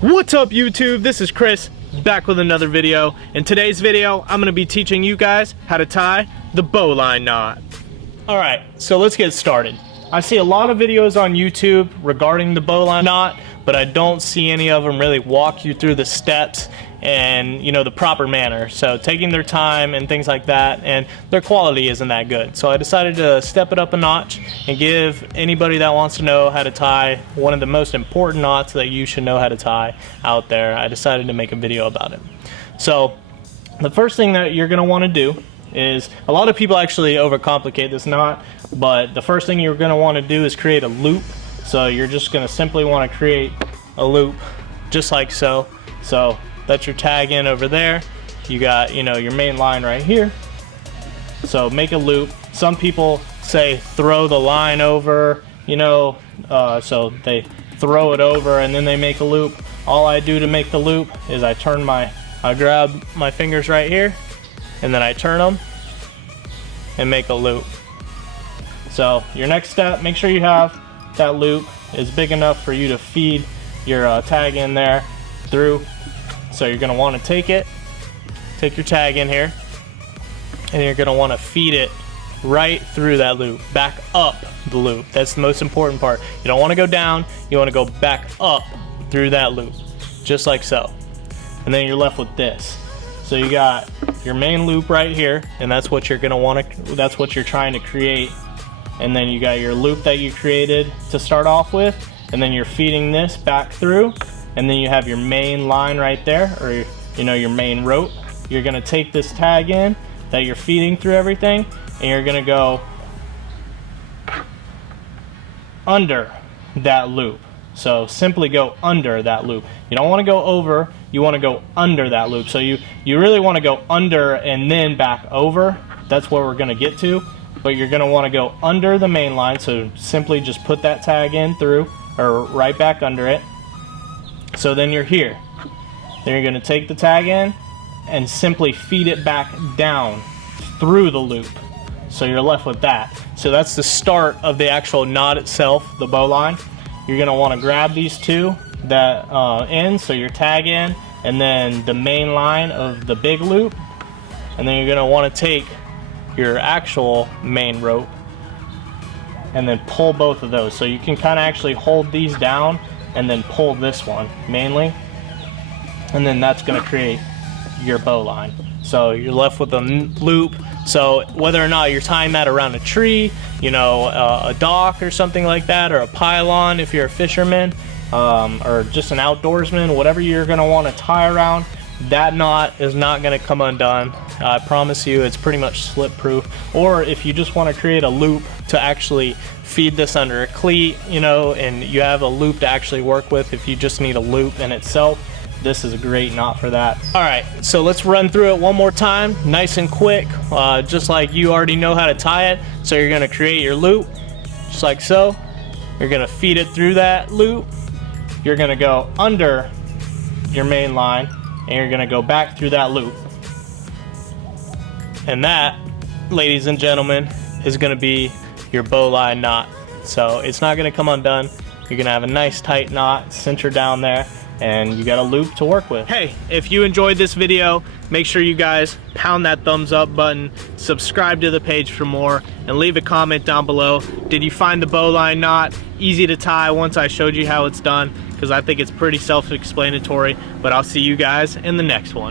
What's up YouTube? This is Chris, back with another video. In today's video, I'm going to be teaching you guys how to tie the bowline knot. Alright, so let's get started. I see a lot of videos on YouTube regarding the bowline knot, but I don't see any of them really walk you through the steps and the proper manner. So taking their time and things like that, and their quality isn't that good. So I decided to step it up a notch and give anybody that wants to know how to tie one of the most important knots that you should know how to tie out there. I decided to make a video about it. So the first thing that you're going to want to do is, a lot of people actually overcomplicate this knot, but the first thing you're going to want to do is create a loop. So you're just going to simply want to create a loop just like so. So that's your tag in over there. You got your main line right here. So make a loop. Some people say throw the line over, so they throw it over and then they make a loop. All I do to make the loop is I grab my fingers right here and then I turn them and make a loop. So your next step, make sure you have that loop is big enough for you to feed your tag in there through. So you're going to want to take your tag in here, and you're going to want to feed it right through that loop, back up the loop. That's the most important part. You don't want to go down, you want to go back up through that loop, just like so. And then you're left with this. So you got your main loop right here, and that's what you're going to want to, that's what you're trying to create. And then you got your loop that you created to start off with, and then you're feeding this back through. And then you have your main line right there, or your main rope. You're gonna take this tag in that you're feeding through everything, and you're gonna go under that loop. So simply go under that loop. You don't wanna go over, you wanna go under that loop. So you really wanna go under and then back over. That's what we're gonna get to. But you're gonna wanna go under the main line, so simply just put that tag in through, or right back under it. So then you're here. Then you're going to take the tag in and simply feed it back down through the loop. So you're left with that. So that's the start of the actual knot itself, the bowline. You're going to want to grab these two that end, so your tag in, and then the main line of the big loop. And then you're going to want to take your actual main rope and then pull both of those. So you can kind of actually hold these down and then pull this one mainly, and then that's going to create your bowline. So you're left with a loop. So whether or not you're tying that around a tree, a dock or something like that, or a pylon if you're a fisherman, or just an outdoorsman, whatever you're going to want to tie around, that knot is not going to come undone. I promise you, it's pretty much slip proof. Or if you just want to create a loop to actually feed this under a cleat, and you have a loop to actually work with, if you just need a loop in itself, this is a great knot for that. Alright, so let's run through it one more time, nice and quick, just like you already know how to tie it. So you're going to create your loop, just like so. You're going to feed it through that loop. You're going to go under your main line, and you're going to go back through that loop. And that, ladies and gentlemen, is going to be your bowline knot. So it's not going to come undone. You're going to have a nice tight knot centered down there, and you got a loop to work with. Hey, if you enjoyed this video, make sure you guys pound that thumbs up button, subscribe to the page for more, and leave a comment down below. Did you find the bowline knot easy to tie once I showed you how it's done? Because I think it's pretty self-explanatory. But I'll see you guys in the next one.